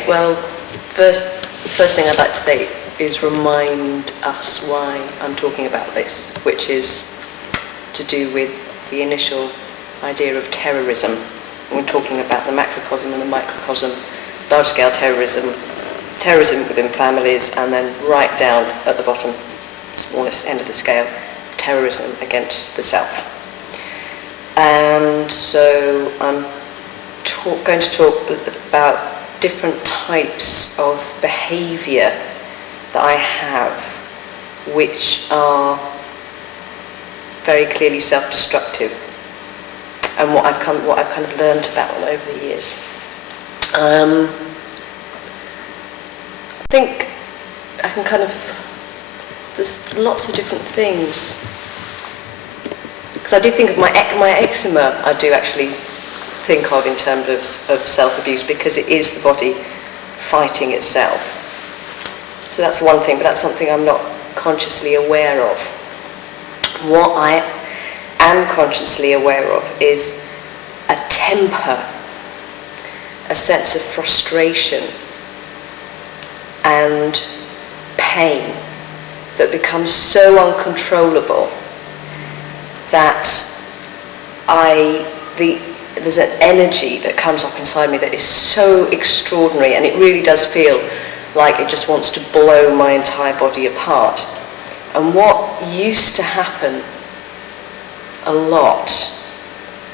Okay, well, first thing I'd like to say is remind us why I'm talking about this, which is to do with the initial idea of terrorism. We're talking about the macrocosm and the microcosm, large-scale terrorism, terrorism within families, and then right down at the bottom, smallest end of the scale, terrorism against the self. And so I'm going to talk about different types of behaviour that I have, which are very clearly self-destructive, and what I've kind of learned about them over the years. I think I can kind of, there's lots of different things, because I do think of my eczema, I do actually think of in terms of self-abuse, because it is the body fighting itself. So that's one thing, but that's something I'm not consciously aware of. What I am consciously aware of is a temper, a sense of frustration and pain that becomes so uncontrollable that there's an energy that comes up inside me that is so extraordinary, and it really does feel like it just wants to blow my entire body apart. And what used to happen a lot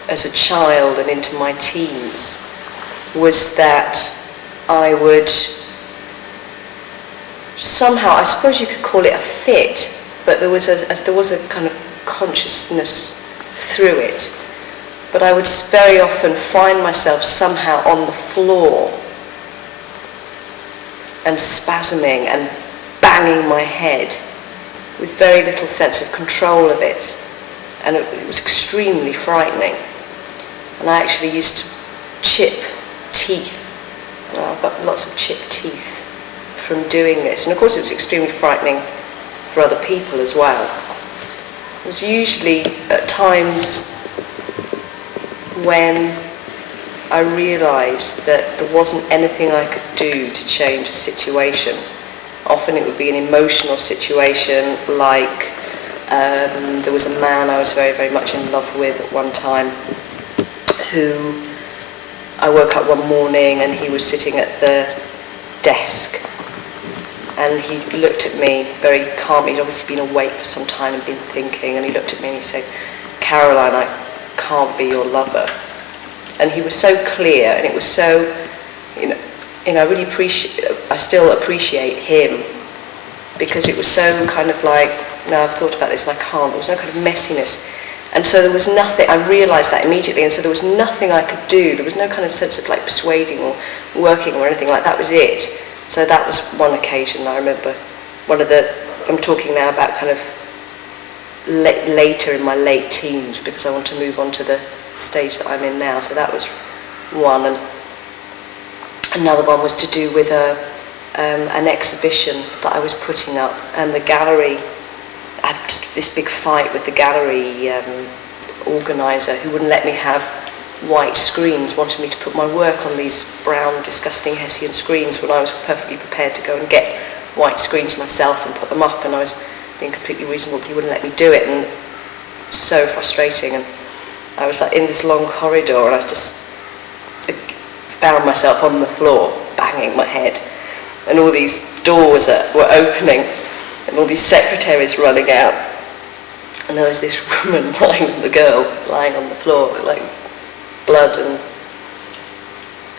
as a child and into my teens was that I would somehow, I suppose you could call it a fit, but there was a kind of consciousness through it. But I would very often find myself somehow on the floor and spasming and banging my head with very little sense of control of it. And it was extremely frightening. And I actually used to chip teeth. I've got lots of chipped teeth from doing this. And of course it was extremely frightening for other people as well. It was usually at times when I realised that there wasn't anything I could do to change a situation. Often it would be an emotional situation, like there was a man I was very, very much in love with at one time, who I woke up one morning and he was sitting at the desk, and he looked at me very calmly. He'd obviously been awake for some time and been thinking, and he looked at me and he said, "Caroline, I can't be your lover." And he was so clear, and it was so, I really I still appreciate him, because it was so kind of like, no, I've thought about this and I can't. There was no kind of messiness. And so there was nothing, I realised that immediately, and so there was nothing I could do. There was no kind of sense of like persuading or working or anything like that. That was it. So that was one occasion I remember. I'm talking now about kind of later in my late teens, because I want to move on to the stage that I'm in now. So that was one. And another one was to do with an exhibition that I was putting up, and the gallery, I had just this big fight with the gallery organiser, who wouldn't let me have white screens, wanted me to put my work on these brown, disgusting Hessian screens, when I was perfectly prepared to go and get white screens myself and put them up, and I was being completely reasonable, but he wouldn't let me do it, and so frustrating. And I was like in this long corridor, and I just found myself on the floor, banging my head, and all these doors were opening, and all these secretaries running out, and there was this woman the girl lying on the floor with like blood and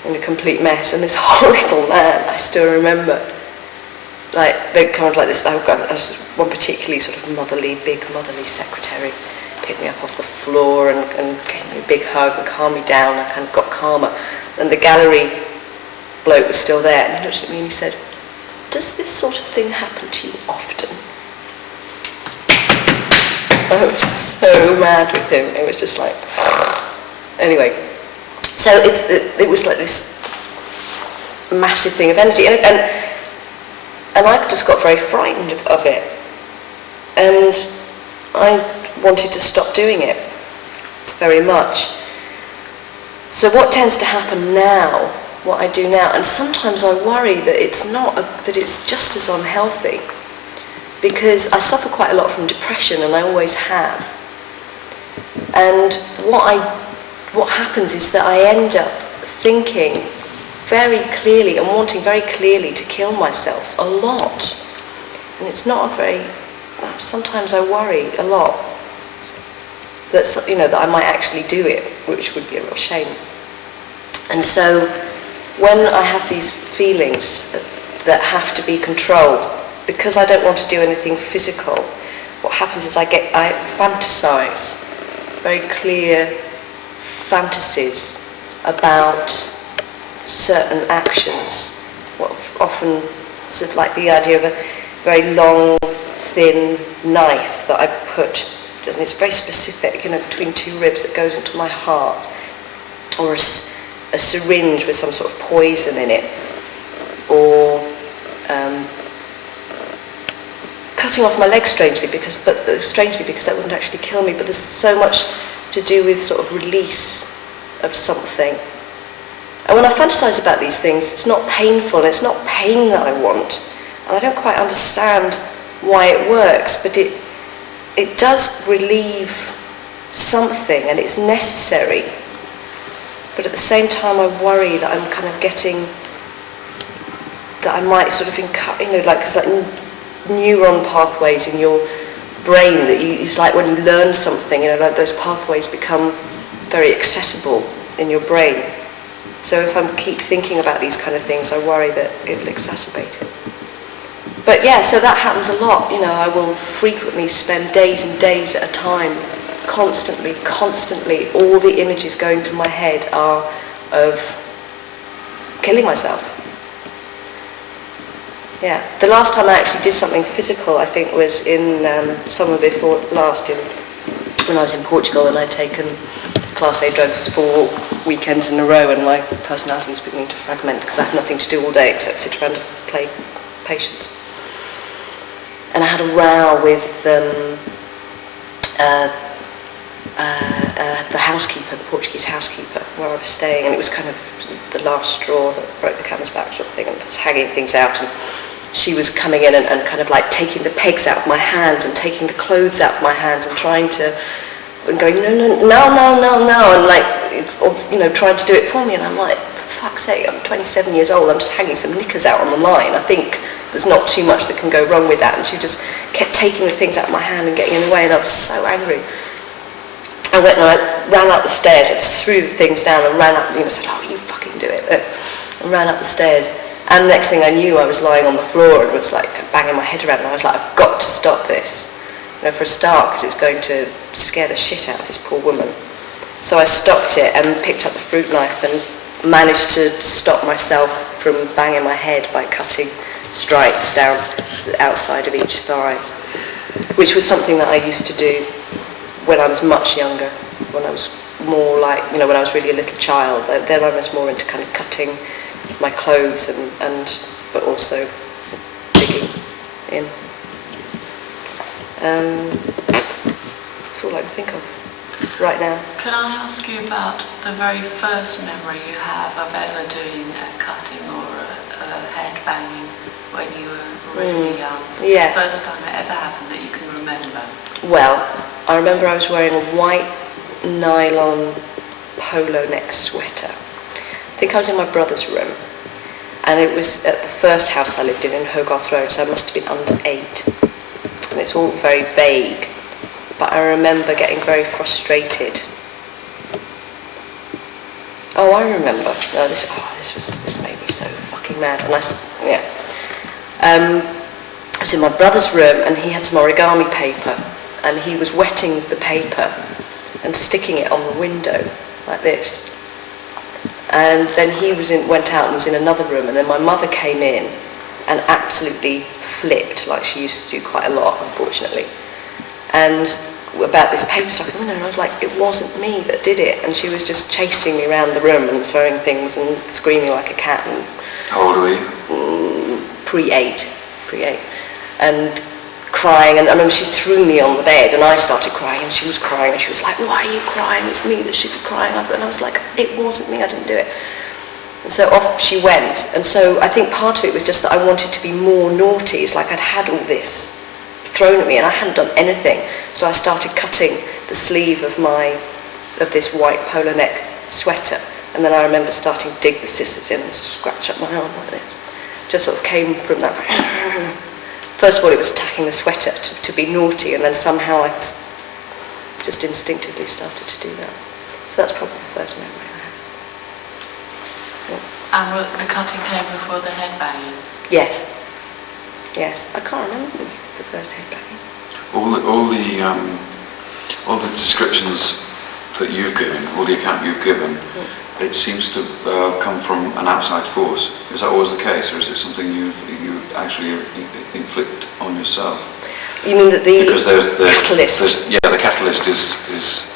in a complete mess, and this horrible man, I still remember, like they kind of like this, I was one particularly sort of big motherly secretary, picked me up off the floor and gave me a big hug and calmed me down. I kind of got calmer, and the gallery bloke was still there, and he looked at me and he said, "Does this sort of thing happen to you often?" I was so mad with him. It was just like, anyway. So it was like this massive thing of energy, and I just got very frightened of it, and I wanted to stop doing it very much. So what tends to happen now what I do now. And sometimes I worry that that it's just as unhealthy, because I suffer quite a lot from depression, and I always have. And what happens is that I end up thinking very clearly and wanting very clearly to kill myself a lot. And it's not a very, sometimes I worry a lot that, that I might actually do it, which would be a real shame. And so when I have these feelings that have to be controlled, because I don't want to do anything physical, what happens is I fantasize very clear fantasies about certain actions. What often sort of like the idea of a very long, thin knife that I put, and it's very specific, between two ribs that goes into my heart, or a syringe with some sort of poison in it, or cutting off my legs strangely because that wouldn't actually kill me, but there's so much to do with sort of release of something. And when I fantasize about these things, it's not painful, and it's not pain that I want, and I don't quite understand why it works, but it does relieve something, and it's necessary. But at the same time, I worry that I'm kind of that I might sort of it's like neuron pathways in your brain it's like when you learn something, like those pathways become very accessible in your brain. So if I keep thinking about these kind of things, I worry that it will exacerbate it. But yeah, so that happens a lot. I will frequently spend days and days at a time, constantly, all the images going through my head are of killing myself. Yeah, the last time I actually did something physical, I think, was in summer before last, when I was in Portugal, and I'd taken Class A drugs for weekends in a row, and my personality was beginning to fragment because I had nothing to do all day except sit around and play patience. And I had a row with the housekeeper, the Portuguese housekeeper, where I was staying, and it was kind of the last straw that broke the camel's back sort of thing, and I was hanging things out, and she was coming in and kind of like taking the pegs out of my hands and taking the clothes out of my hands and trying to, and going, no, and like, trying to do it for me, and I'm like, for fuck's sake, I'm 27 years old, I'm just hanging some knickers out on the line. I think there's not too much that can go wrong with that, and she just kept taking the things out of my hand and getting in the way, and I was so angry. I went and I ran up the stairs, I just threw the things down and ran up, said, oh, you fucking do it, and ran up the stairs. And the next thing I knew, I was lying on the floor and was like banging my head around, and I was like, I've got to stop this, for a start, because it's going to scare the shit out of this poor woman. So I stopped it and picked up the fruit knife and managed to stop myself from banging my head by cutting stripes down the outside of each thigh, which was something that I used to do when I was much younger, when I was more like, when I was really a little child. Then I was more into kind of cutting my clothes and but also digging in. That's all I can think of right now. Can I ask you about the very first memory you have of ever doing a cutting or a head banging when you were really young? Yeah. The first time it ever happened that you can remember? Well, I remember I was wearing a white nylon polo neck sweater. I think I was in my brother's room, and it was at the first house I lived in Hogarth Road, so I must have been under 8. And it's all very vague, but I remember getting very frustrated. Oh, I remember. No, this made me so fucking mad. And I was in my brother's room, and he had some origami paper, and he was wetting the paper and sticking it on the window like this. And then he went out and was in another room, and then my mother came in and absolutely flipped, like she used to do quite a lot, unfortunately. And about this paper stuck in the window, and I was like, it wasn't me that did it. And she was just chasing me around the room and throwing things and screaming like a cat. And how old were you? Pre-8. And crying, and I remember she threw me on the bed, and I started crying, and she was crying, and she was like, why are you crying? It's me that should be crying. And I was like, it wasn't me, I didn't do it. And so off she went. And so I think part of it was just that I wanted to be more naughty. It's like I'd had all this thrown at me and I hadn't done anything. So I started cutting the sleeve of this white polo neck sweater. And then I remember starting to dig the scissors in and scratch up my arm like this. Just sort of came from that. First of all, it was attacking the sweater to be naughty, and then somehow I just instinctively started to do that. So that's probably the first memory I have. And the cutting came before the headbanging? Yes. Yes. I can't remember the first headbanging. All the descriptions that you've given, all the account you've given, it seems to come from an outside force. Is that always the case, or is it something you actually inflict on yourself? You mean that the because there's catalyst? The catalyst is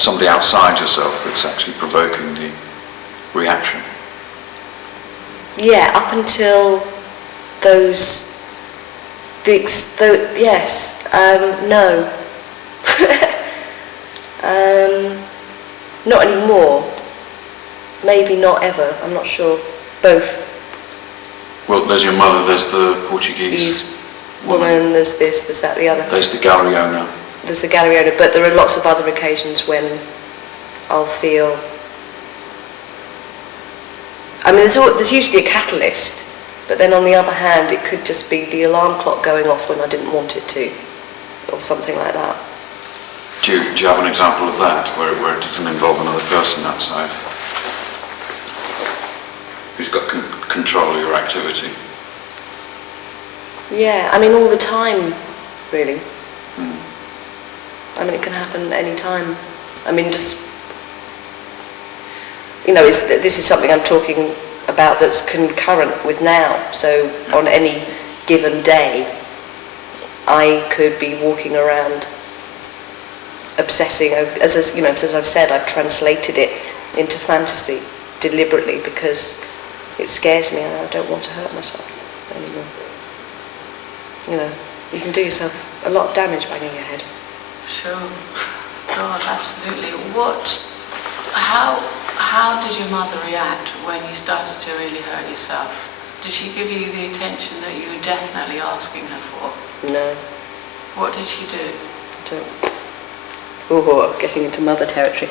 somebody outside yourself that's actually provoking the reaction. Yeah, up until yes, no. Not anymore. Maybe not ever. I'm not sure. Both. Well, there's your mother, there's the Portuguese woman, there's this, there's that, the other. There's the gallery owner. There's the gallery owner, but there are lots of other occasions when I'll feel... I mean, there's usually a catalyst, but then on the other hand, it could just be the alarm clock going off when I didn't want it to, or something like that. Do you have an example of that, where it doesn't involve another person outside, who's got control of your activity? Yeah, I mean, all the time, really. I mean, it can happen any time. I mean, just, this is something I'm talking about that's concurrent with now. So on any given day, I could be walking around obsessing, as I've said, I've translated it into fantasy deliberately because it scares me and I don't want to hurt myself anymore. You can do yourself a lot of damage banging your head. Sure. God, absolutely. How did your mother react when you started to really hurt yourself? Did she give you the attention that you were definitely asking her for? No. What did she do? Getting into mother territory.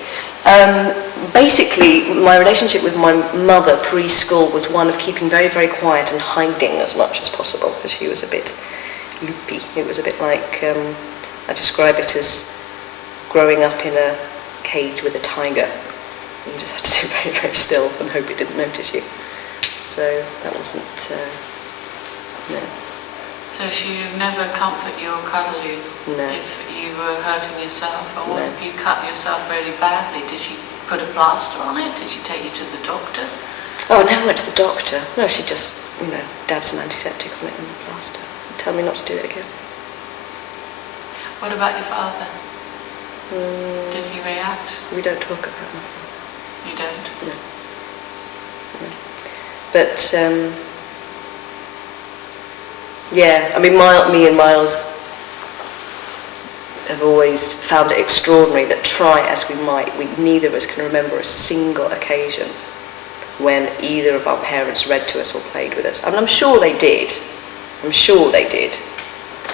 Basically, my relationship with my mother pre-school was one of keeping very, very quiet and hiding as much as possible, because she was a bit loopy. It was a bit like, I describe it as growing up in a cage with a tiger. You just had to sit very, very still and hope it didn't notice you. So that wasn't, no. So she would never comfort you or cuddle you if you were hurting yourself? Or what if you cut yourself really badly? Did she put a plaster on it? Did she take you to the doctor? Oh, I never went to the doctor. No, she just, dabbed some antiseptic on it and a plaster. And tell me not to do it again. What about your father? Did he react? We don't talk about my father. You don't? No. But, yeah, I mean, me and Miles have always found it extraordinary that try as we might, neither of us can remember a single occasion when either of our parents read to us or played with us. I mean, I'm sure they did.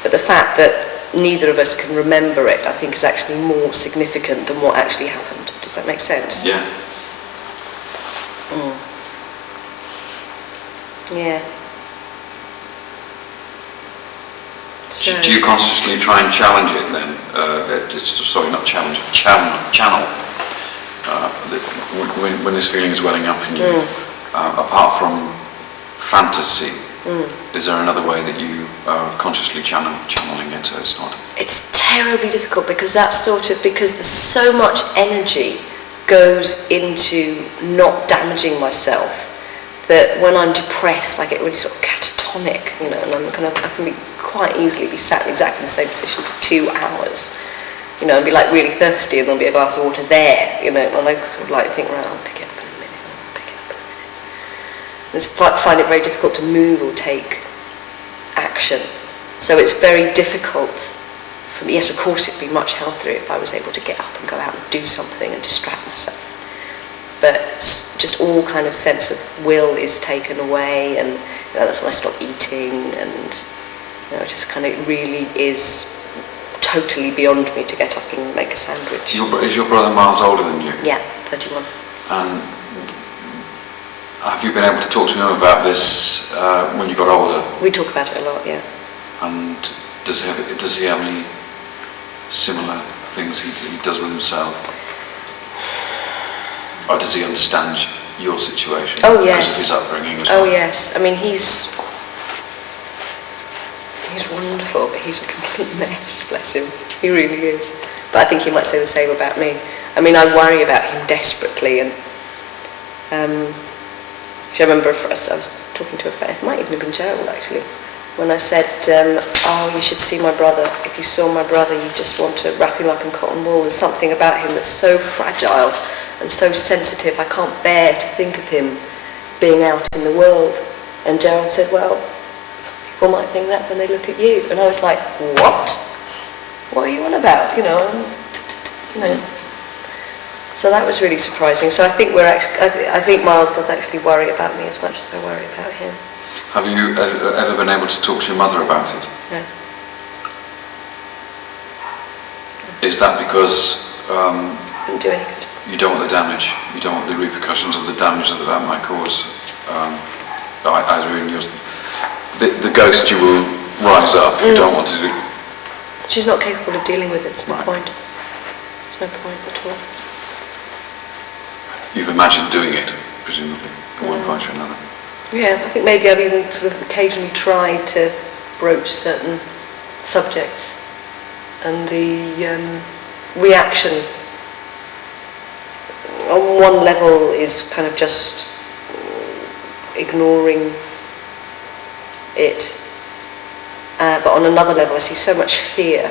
But the fact that neither of us can remember it, I think, is actually more significant than what actually happened. Does that make sense? Yeah. Yeah. So, Do you consciously try and challenge it then? Not challenge, channel. When this feeling is welling up in you, apart from fantasy, is there another way that you are consciously channeling it? So it's not. It's terribly difficult because because there's so much energy goes into not damaging myself that when I'm depressed, I get really sort of catatonic, and I can quite easily be sat in exactly the same position for 2 hours, and be like really thirsty, and there'll be a glass of water there, and I sort of like think, right, I'll pick it up in a minute, And find it very difficult to move or take action. So it's very difficult for me. Yes, of course, it'd be much healthier if I was able to get up and go out and do something and distract myself. but just all kind of sense of will is taken away, and that's when I stop eating, and it just kind of really is totally beyond me to get up and make a sandwich. Is your brother Miles older than you? Yeah, 31. And have you been able to talk to him about this when you got older? We talk about it a lot, yeah. And does he have any similar things he does with himself? Or does he understand your situation? Oh, yes. Because of his upbringing as well? Oh, yes. I mean, he's wonderful, but he's a complete mess, bless him. He really is. But I think he might say the same about me. I mean, I worry about him desperately, and I remember I was talking to a friend, it might even have been Gerald actually, when I said, oh, you should see my brother. If you saw my brother, you'd just want to wrap him up in cotton wool. There's something about him that's so fragile and so sensitive. I can't bear to think of him being out in the world. And Gerald said, well, some people might think that when they look at you. And I was like, what? What are you on about? You know. So that was really surprising. So I think I think Miles does actually worry about me as much as I worry about him. Have you ever been able to talk to your mother about it? No. Is that because Wouldn't do any good. you don't want the damage? You don't want the repercussions of the damage that might cause either in your... The ghost, you will rise up. You don't want to do... She's not capable of dealing with it. There's no point. There's no point at all. You've imagined doing it, presumably, at one point or another. Yeah, I think maybe I've even sort of occasionally tried to broach certain subjects, and the reaction on one level is kind of just ignoring it, but on another level I see so much fear.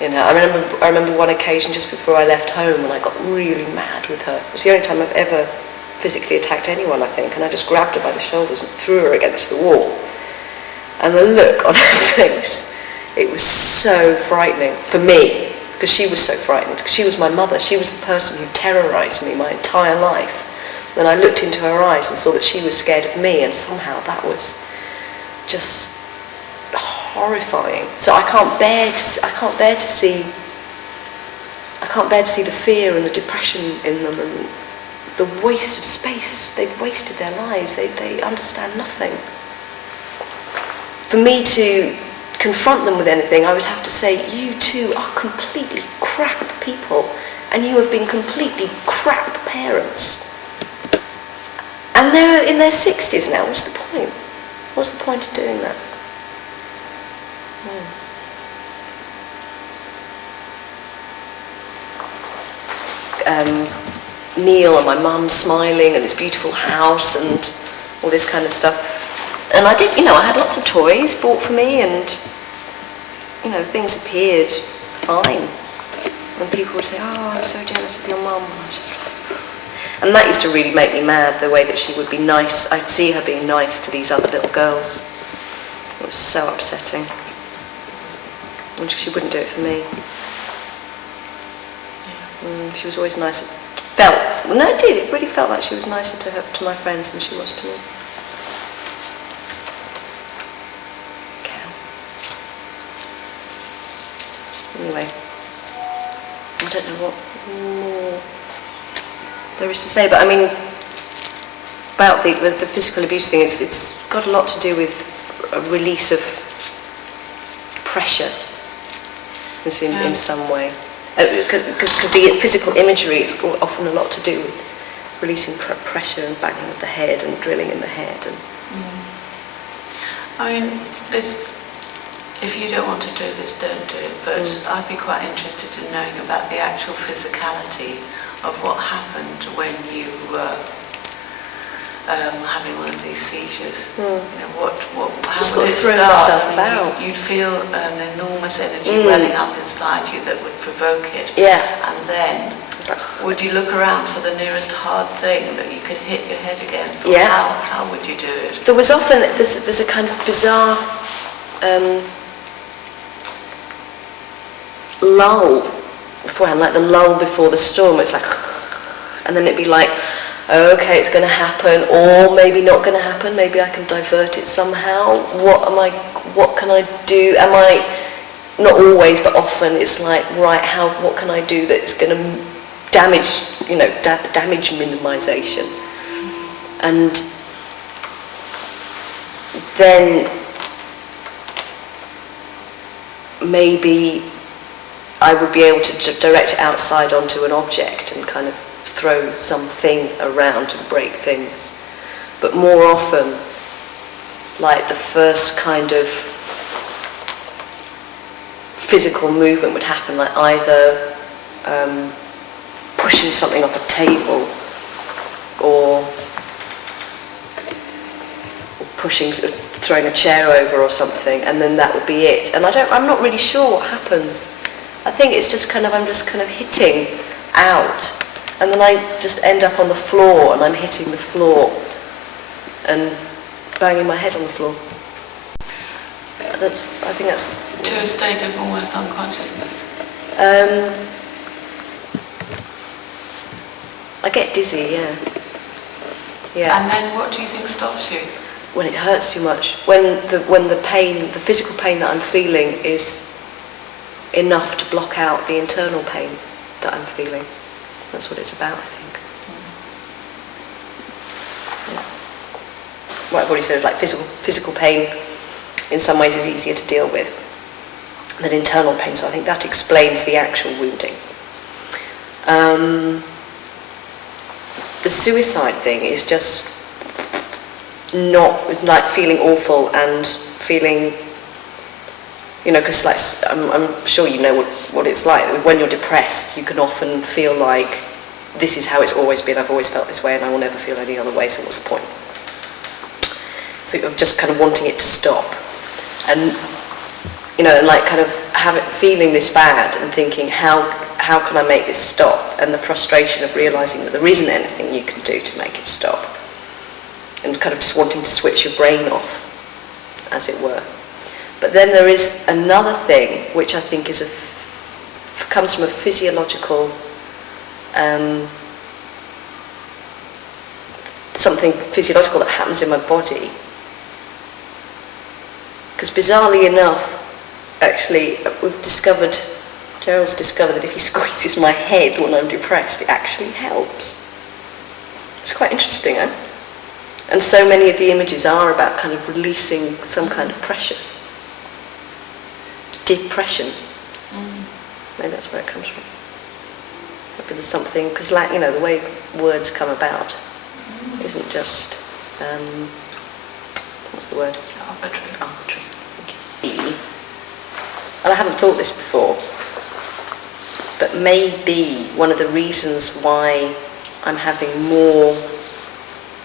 I remember one occasion just before I left home when I got really mad with her. It was the only time I've ever physically attacked anyone, I think, and I just grabbed her by the shoulders and threw her against the wall. And the look on her face, it was so frightening for me, because she was so frightened, because she was my mother. She was the person who terrorised me my entire life. Then I looked into her eyes and saw that she was scared of me, and somehow that was just horrifying. So I can't bear to see the fear and the depression in them, and the waste of space. They've wasted their lives. They understand nothing. For me to confront them with anything, I would have to say, you two are completely crap people, and you have been completely crap parents. And they're in their 60s now. What's the point? What's the point of doing that? Neil and my mum smiling and this beautiful house and all this kind of stuff. And I did, I had lots of toys bought for me, and, things appeared fine. And people would say, oh, I'm so jealous of your mum. And I was just like... And that used to really make me mad, the way that she would be nice. I'd see her being nice to these other little girls. It was so upsetting. And she wouldn't do it for me. She was always nicer. It really felt like she was nicer to my friends than she was to me. Anyway, I don't know what more there is to say, but I mean, about the physical abuse thing, it's got a lot to do with a release of pressure in some way. Because the physical imagery is often a lot to do with releasing pressure and banging of the head and drilling in the head. And I mean, if you don't want to do this, don't do it, but I'd be quite interested in knowing about the actual physicality of what happened when you were having one of these seizures. How just would it sort of start? about. You'd feel an enormous energy welling up inside you that would provoke it. Yeah. And then, would you look around for the nearest hard thing that you could hit your head against? Or Yeah. How would you do it? There was often, there's a kind of bizarre lull beforehand, like the lull before the storm. It's like, and then it'd be like, okay, it's going to happen, or maybe not going to happen, maybe I can divert it somehow. What can I do? Not always, but often it's like, right, what can I do that's going to damage, damage minimisation? And then maybe I would be able to direct it outside onto an object and kind of throw something around and break things. But more often, like the first kind of physical movement would happen, like either pushing something off a table or throwing a chair over or something, and then that would be it. And I'm not really sure what happens. I think it's just I'm just kind of hitting out, and then I just end up on the floor, and I'm hitting the floor and banging my head on the floor. I think that's... To a state of almost unconsciousness? I get dizzy, yeah. Yeah. And then what do you think stops you? When it hurts too much. When the pain, the physical pain that I'm feeling is enough to block out the internal pain that I'm feeling. That's what it's about, I think. Yeah. What I've already said is like physical pain in some ways is easier to deal with than internal pain, so I think that explains the actual wounding. The suicide thing is just not like feeling awful and feeling, because like I'm sure you know what it's like. When you're depressed, you can often feel like this is how it's always been. I've always felt this way, and I will never feel any other way. So what's the point? So of just kind of wanting it to stop, and and like kind of feeling this bad and thinking how can I make this stop, and the frustration of realising that there isn't anything you can do to make it stop. And kind of just wanting to switch your brain off, as it were. But then there is another thing, which I think comes from a physiological, something physiological that happens in my body. Because bizarrely enough, actually, Gerald's discovered that if he squeezes my head when I'm depressed, it actually helps. It's quite interesting, eh? And so many of the images are about kind of releasing some kind of pressure. Depression. Maybe that's where it comes from. Maybe there's something, because the way words come about isn't just, what's the word? Arbitrary. Okay. And I haven't thought this before, but maybe one of the reasons why I'm having more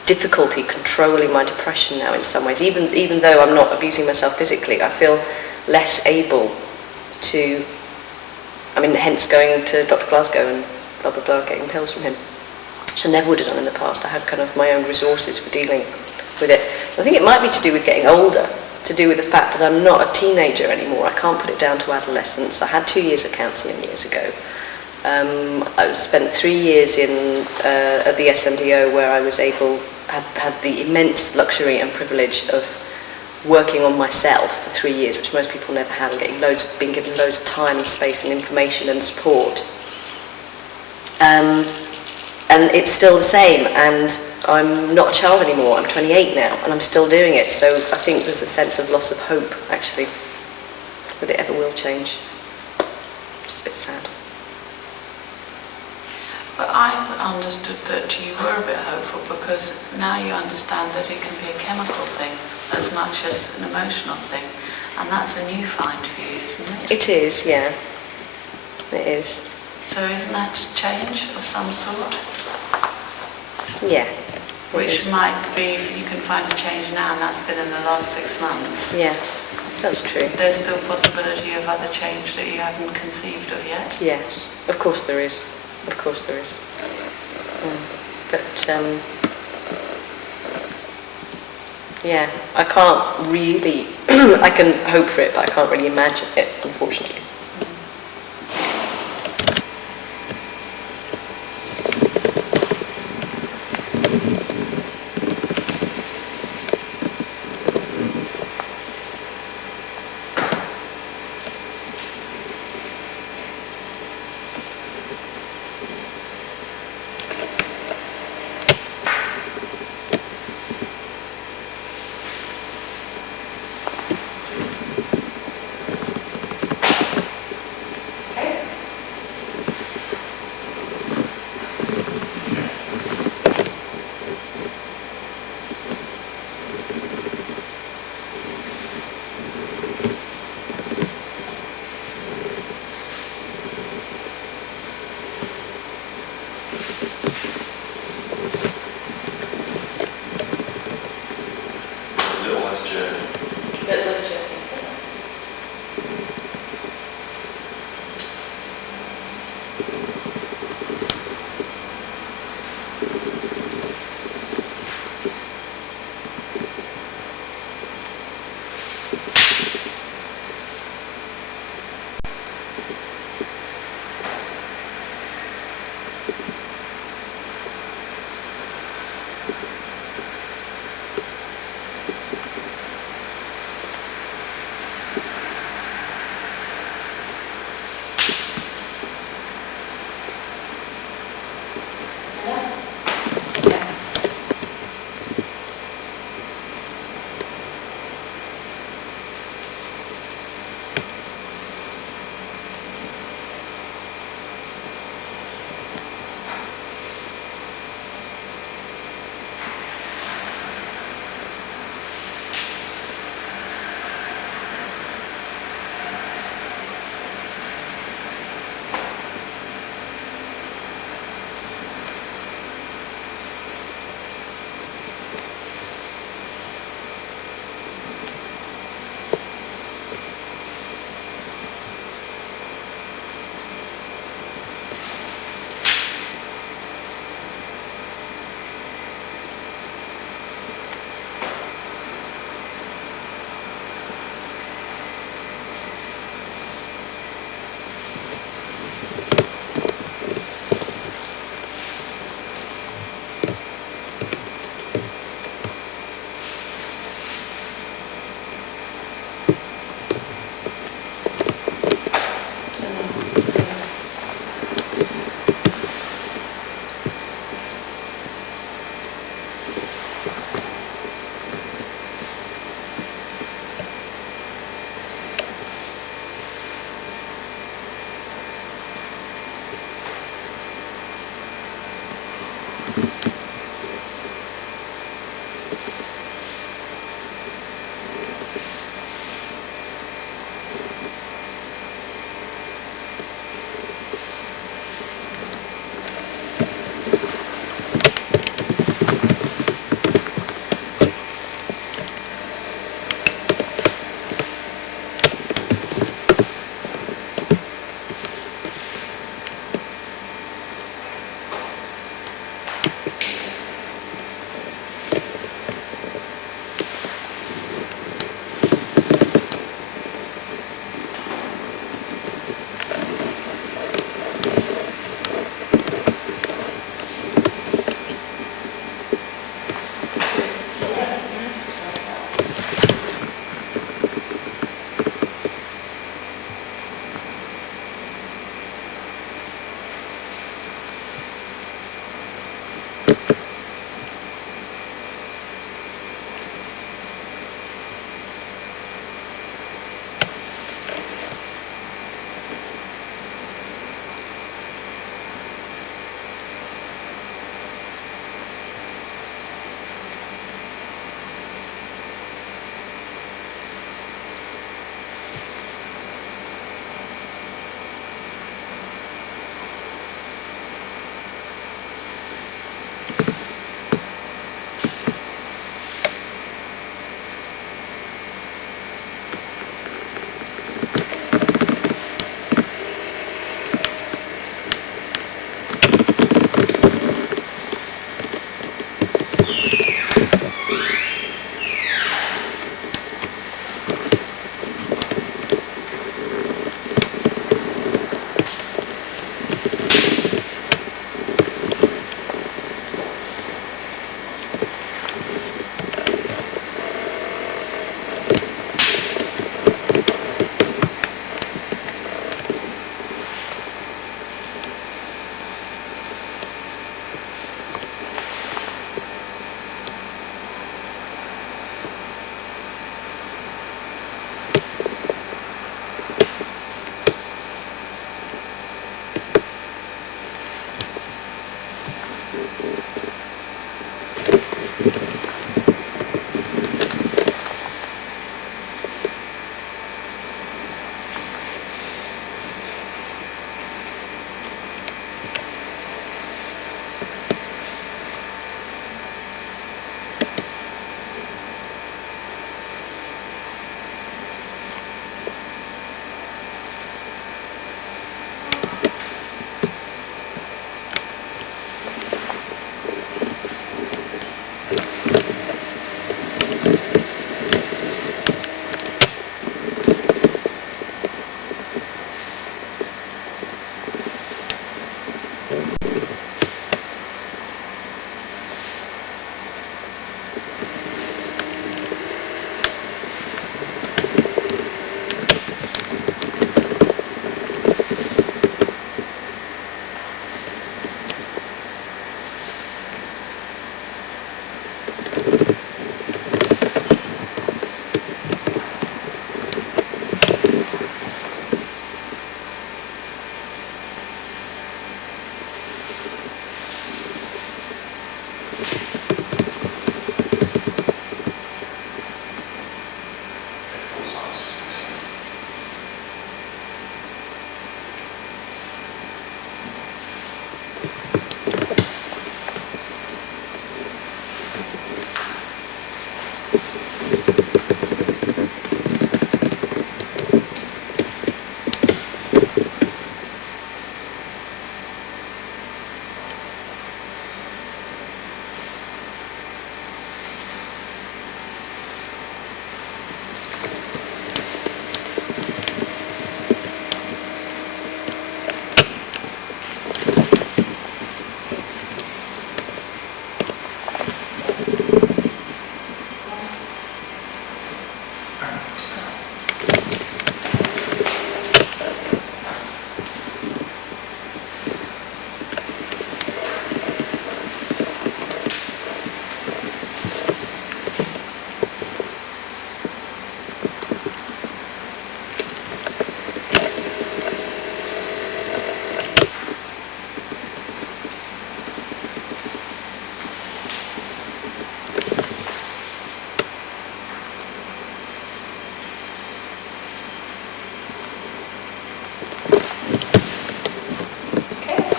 difficulty controlling my depression now in some ways, even though I'm not abusing myself physically, I feel less able to, hence going to Dr. Glasgow and blah blah blah, getting pills from him, which I never would have done in the past. I had kind of my own resources for dealing with it. I think it might be to do with getting older, to do with the fact that I'm not a teenager anymore. I can't put it down to adolescence. I had 2 years of counselling years ago. I spent 3 years at the SNDO, where I was had the immense luxury and privilege of working on myself for 3 years, which most people never have, and being given loads of time and space and information and support. And it's still the same, and I'm not a child anymore. I'm 28 now, and I'm still doing it. So I think there's a sense of loss of hope, actually, that it ever will change. Just a bit sad. But I understood that you were a bit hopeful, because now you understand that it can be a chemical thing as much as an emotional thing, and that's a new find for you, isn't it? It is, yeah. It is. So isn't that change of some sort? Yeah. Which might be, if you can find a change now, and that's been in the last 6 months. Yeah, that's true. There's still possibility of other change that you haven't conceived of yet? Yes, of course there is. Of course there is. But, yeah, I can't really, I can hope for it, but I can't really imagine it, unfortunately.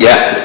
Yeah.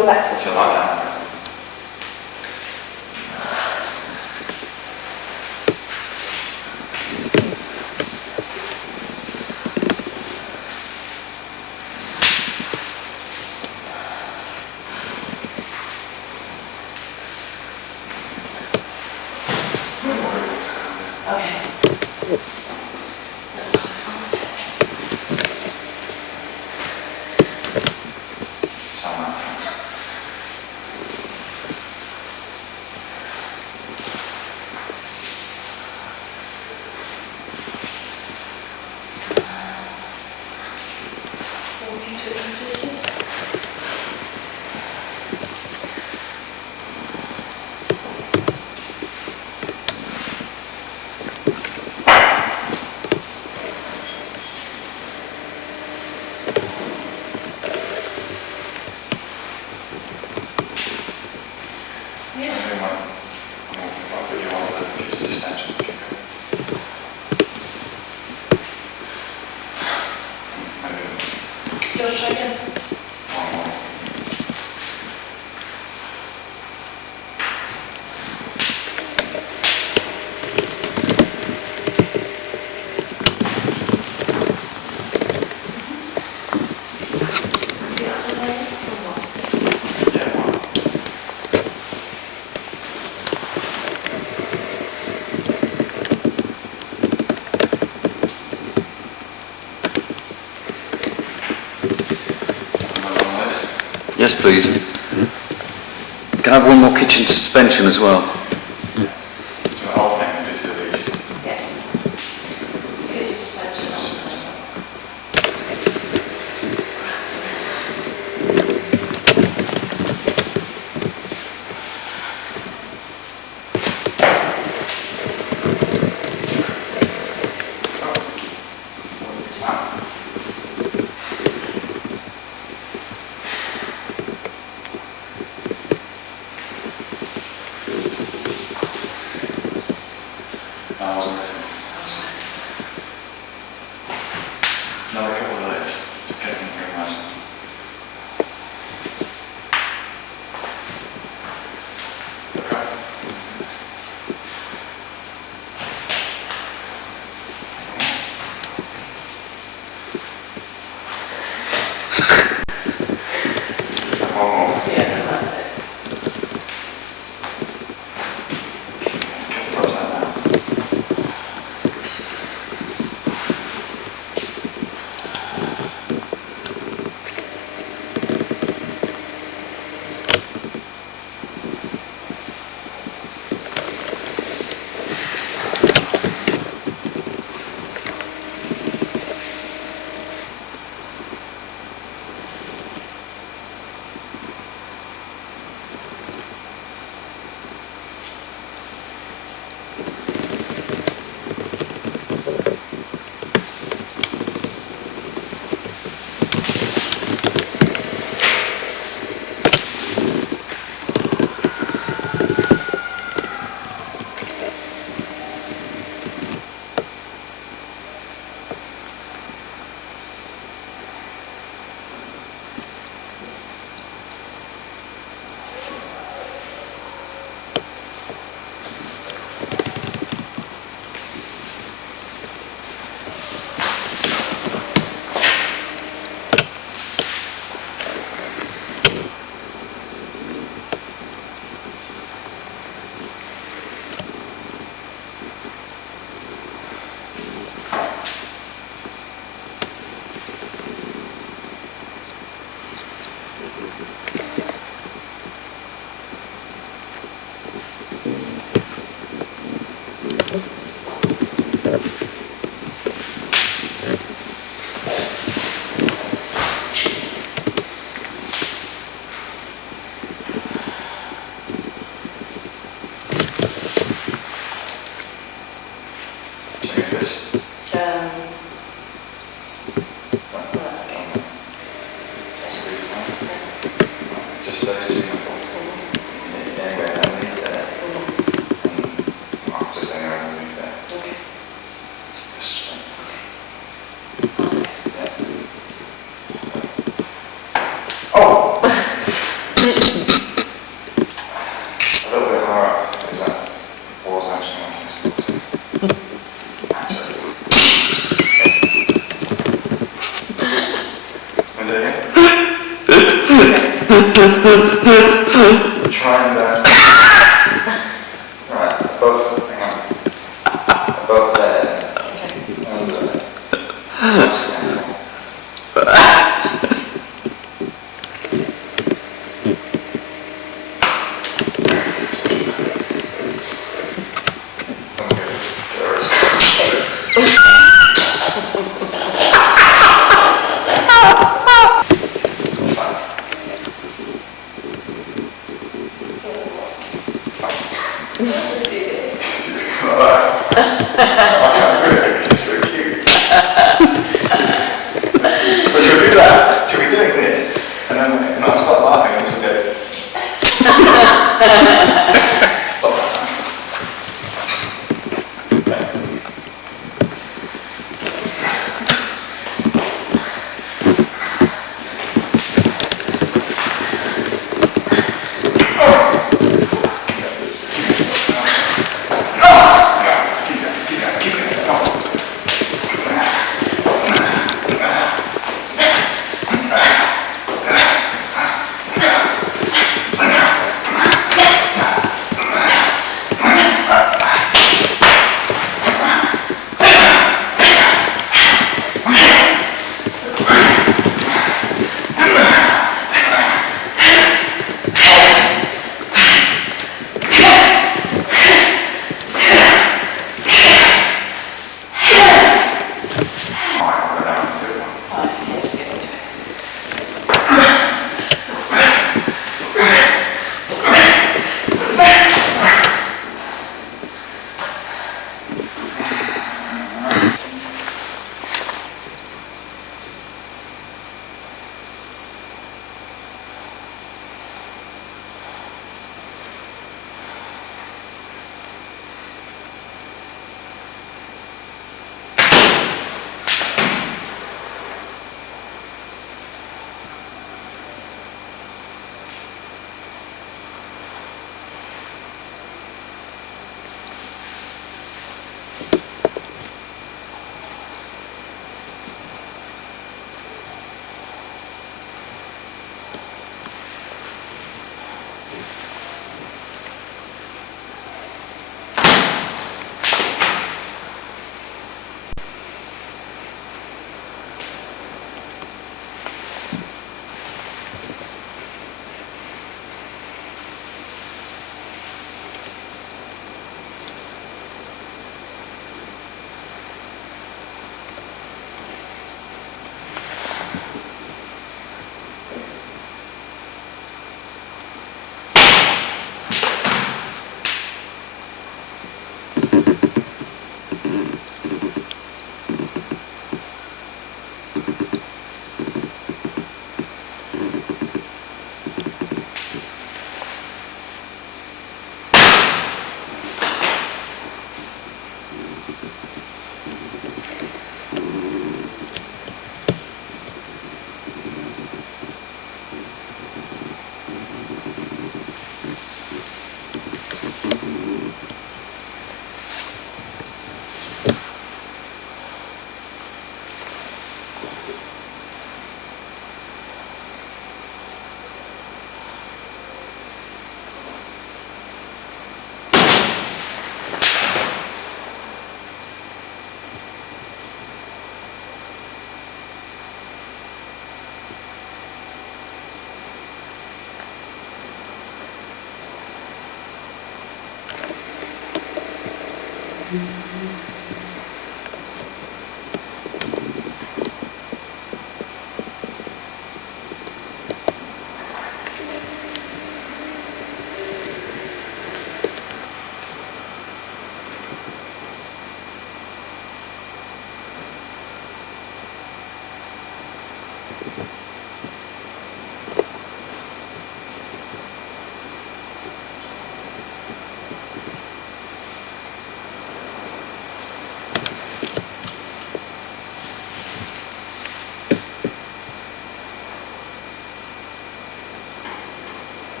we're back to So like that. Yes, please. Can I have one more kitchen suspension as well? Another couple of legs, just getting very nice. try and, right, above, hang on, above there, and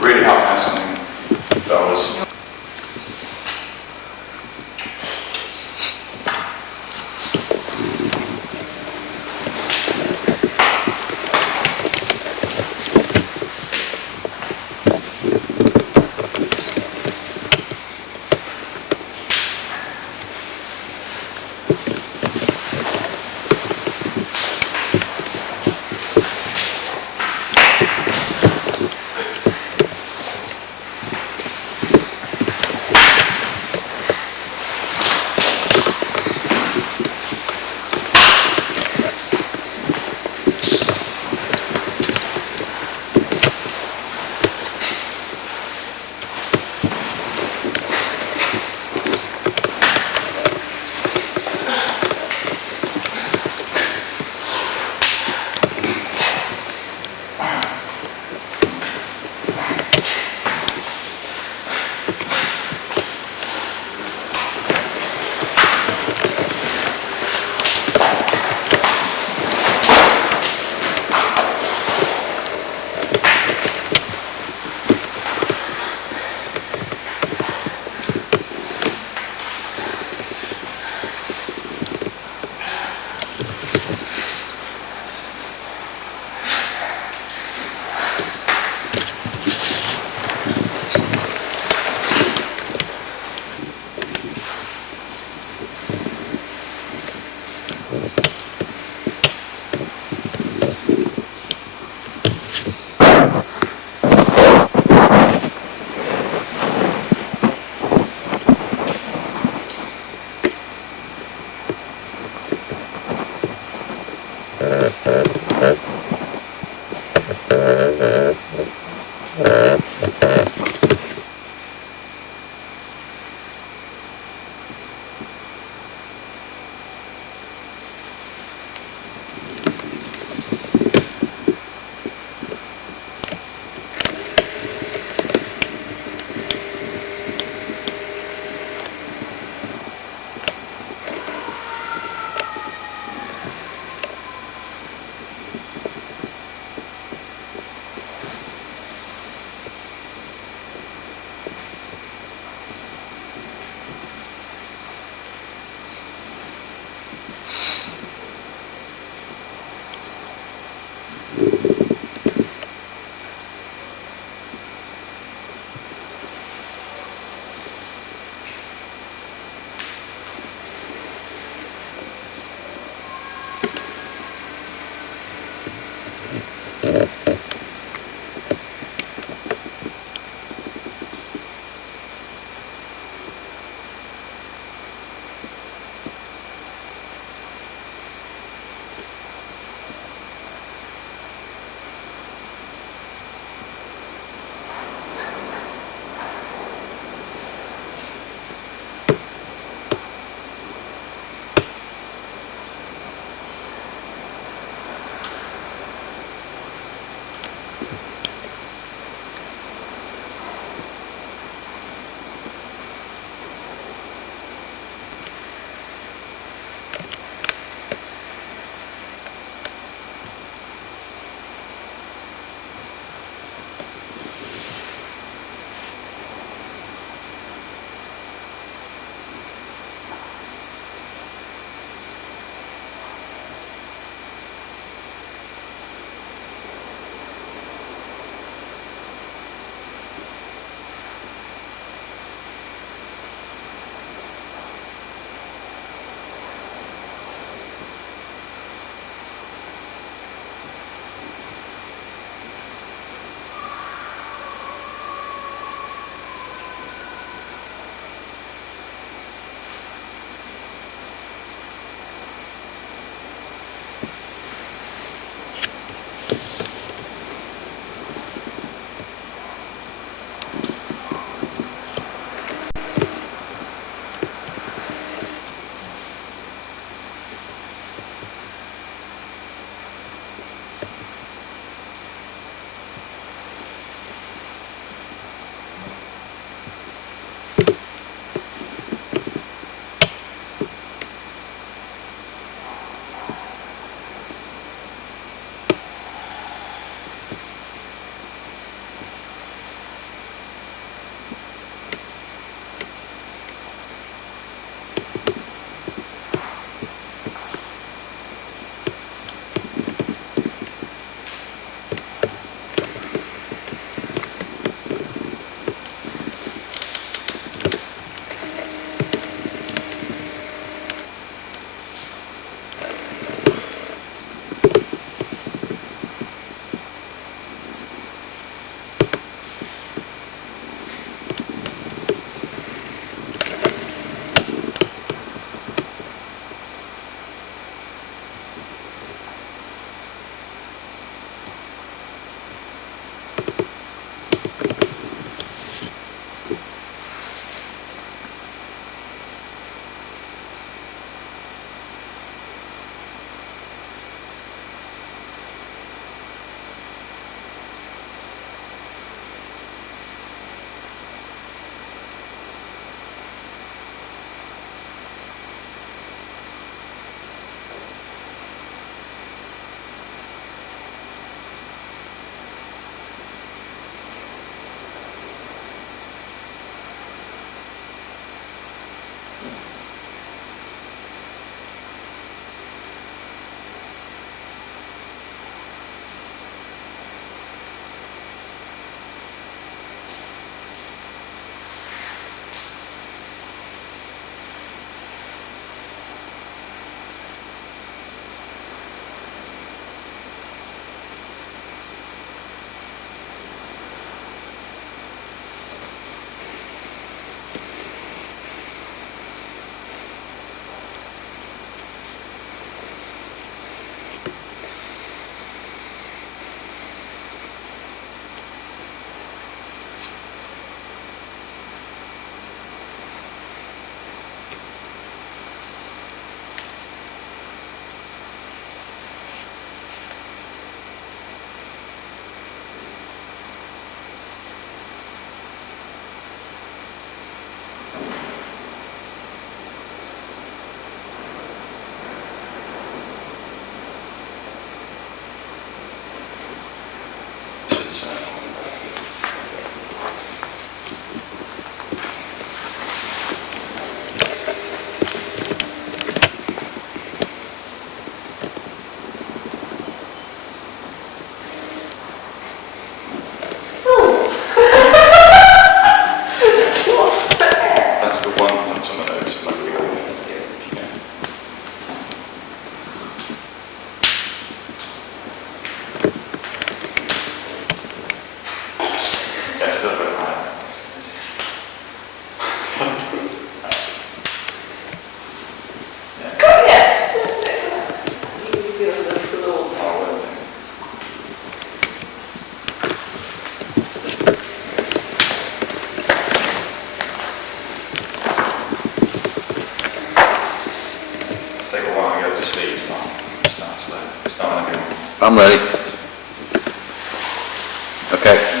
Really helped to have something that was I'm ready. Okay.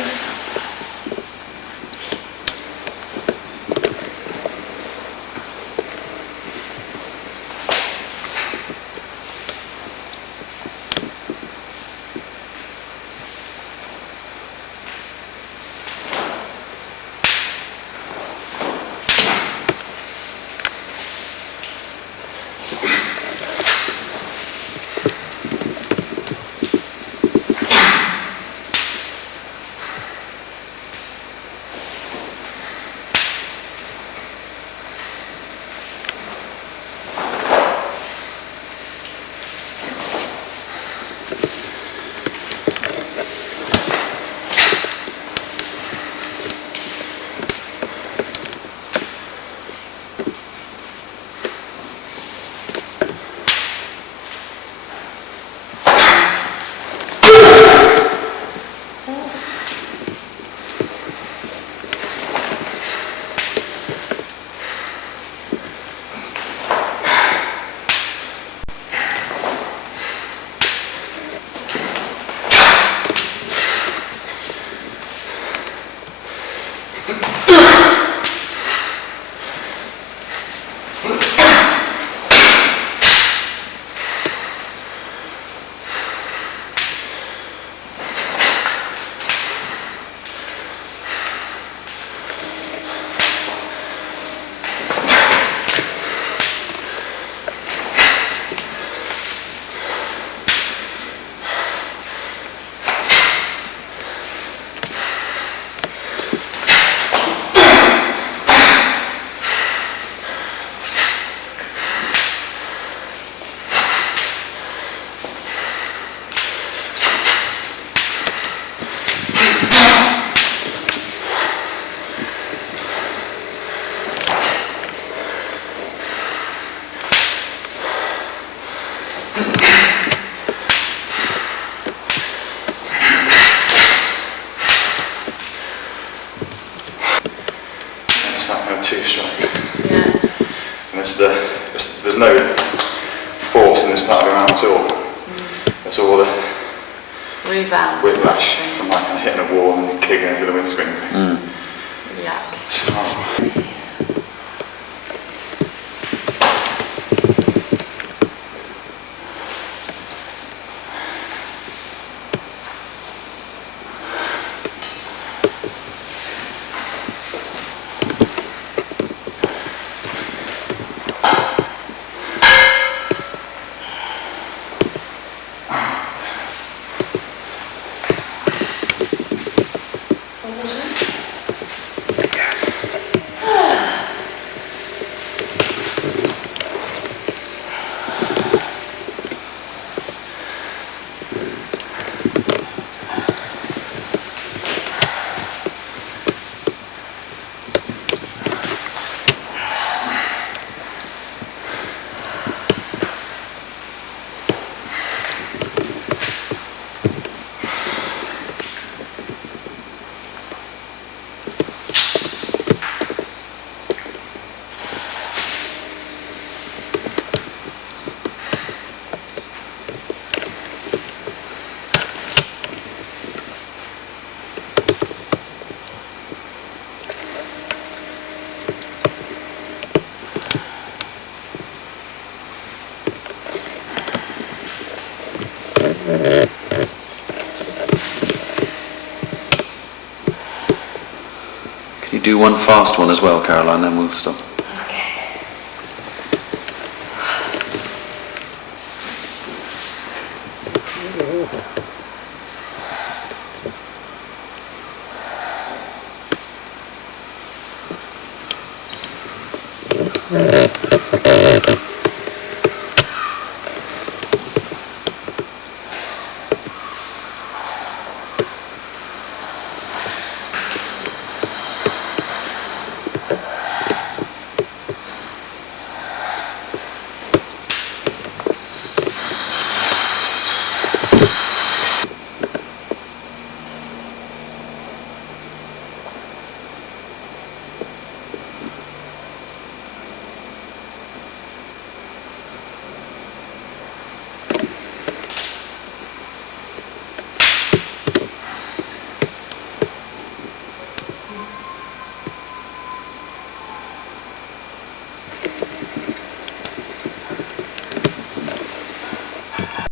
It's that kind of two strike. Yeah. And there's no force in this part of the arm at all. It's all the Rebound. whiplash from like kind of hitting a wall and kicking into the windscreen thing. Yuck. It's horrible. Can you do one fast one as well, Caroline, then we'll stop. Okay.